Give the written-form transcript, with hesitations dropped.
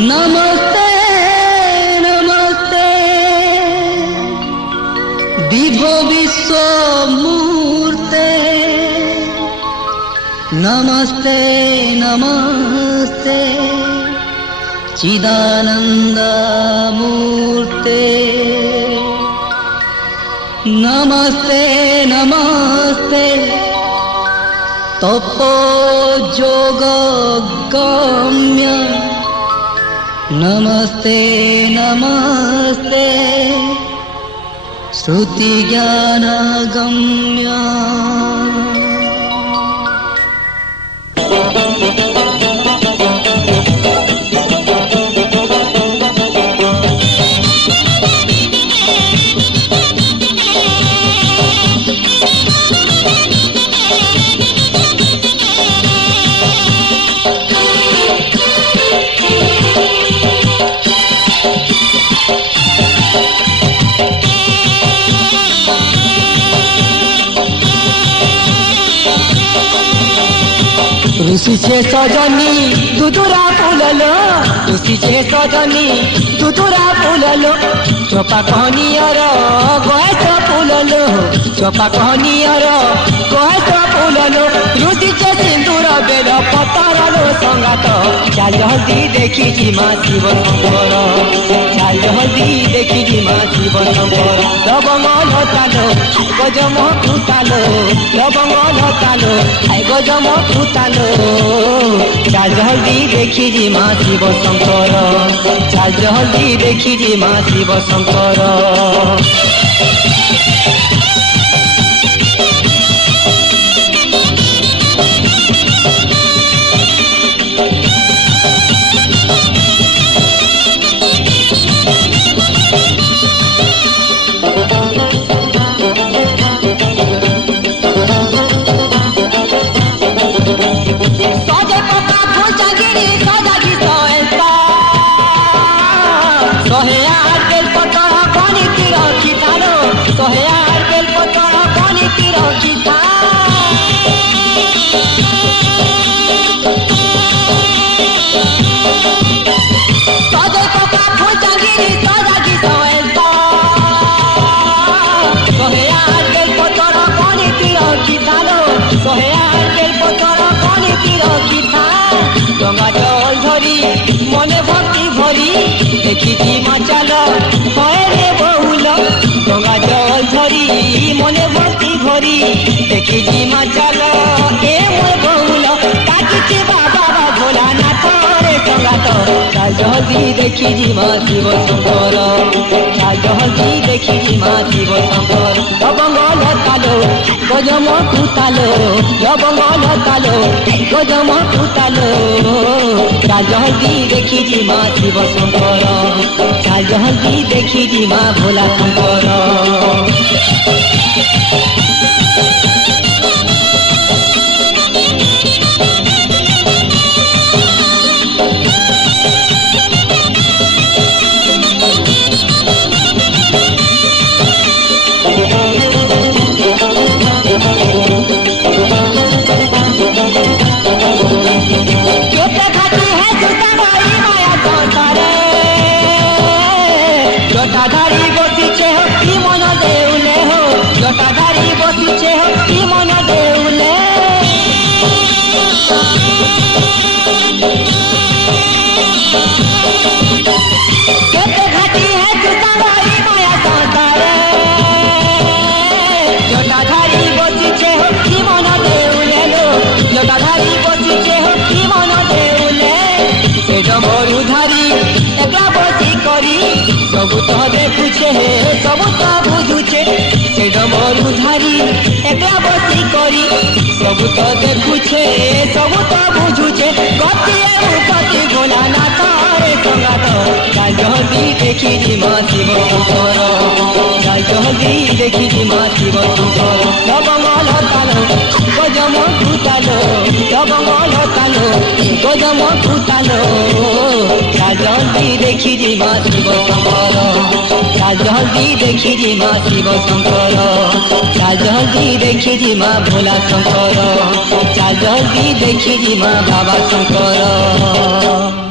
नमस्ते नमस्ते विभो विश्वमूर्ते नमस्ते नमस्ते चिदानंदमूर्ते नमस्ते नमस्ते तपो योगगम्य नमस्ते नमस्ते श्रुति ज्ञानगम्य। ऋषि छे सजनी दुदुरा फूललो ऋषि छे सजनी दुदुरा फूललो चोपा कहनियर गहस फूललो चोपा कहनियर गहस फूललो ऋषि छे सिंदूर बेल पतरलो संगात चाल जल्दी देखी जिमा शिव शंकर चाल जल्दी देखी जिमा शिव शंकर लवंग लतालो गजम फुटालो लवंग लतालो गजम फुटालो चाल जल्दी देखी जिमा शिव शंकर चाल जल्दी देखी जिमा शिव शंकर। गंगा जल धरी मने भक्ति भरी देखी जिमा चाल रे बहुल गंगा जल धरी मने भक्ति भरी देखी जिमा चाल ए मोर बहुल काटी बाबा भोलानाथ रे संगात चाल जल्दी देखी जिमा शिव शंकर चाल जल्दी देखी जिमा शिव शंकर लवंग लतालो गजम फुटालो लवंग लतालो गजम फुटालो चाल जल्दी देखी जिमा शिव शंकर चाल जल्दी देखी जिमा भोला शंकर। जटाधारी बसिछे की मन देउले हो जटाधारी बसिछे की मन देउले केते घाटी है जटाधारी माया संसारे जटाधारी बसिछे की मन देउले लो जटाधारी बसिछे की मन देउले से डमरुधारी एकला बसी करी सब तो देखुचे सब तो बुझुचे से डमरुधारी एकला बसी करी सब तो देखुचे सब तो बुझुचे गति गति भोलानाथ रे संगात चाल जल्दी देखी जिमा शिव शंकर चाल जल्दी देखी जिमा शिव शंकर लवंग लतालो गजम फुटालो लवंग लतालो गजम फुटालो चाल जल्दी देखी जिमा शिव शंकर चाल जल्दी देखी जिमा शिव शंकर चाल जल्दी देखी जिमा भोला शंकर चाल जल्दी देखी जिमा बाबा शंकर।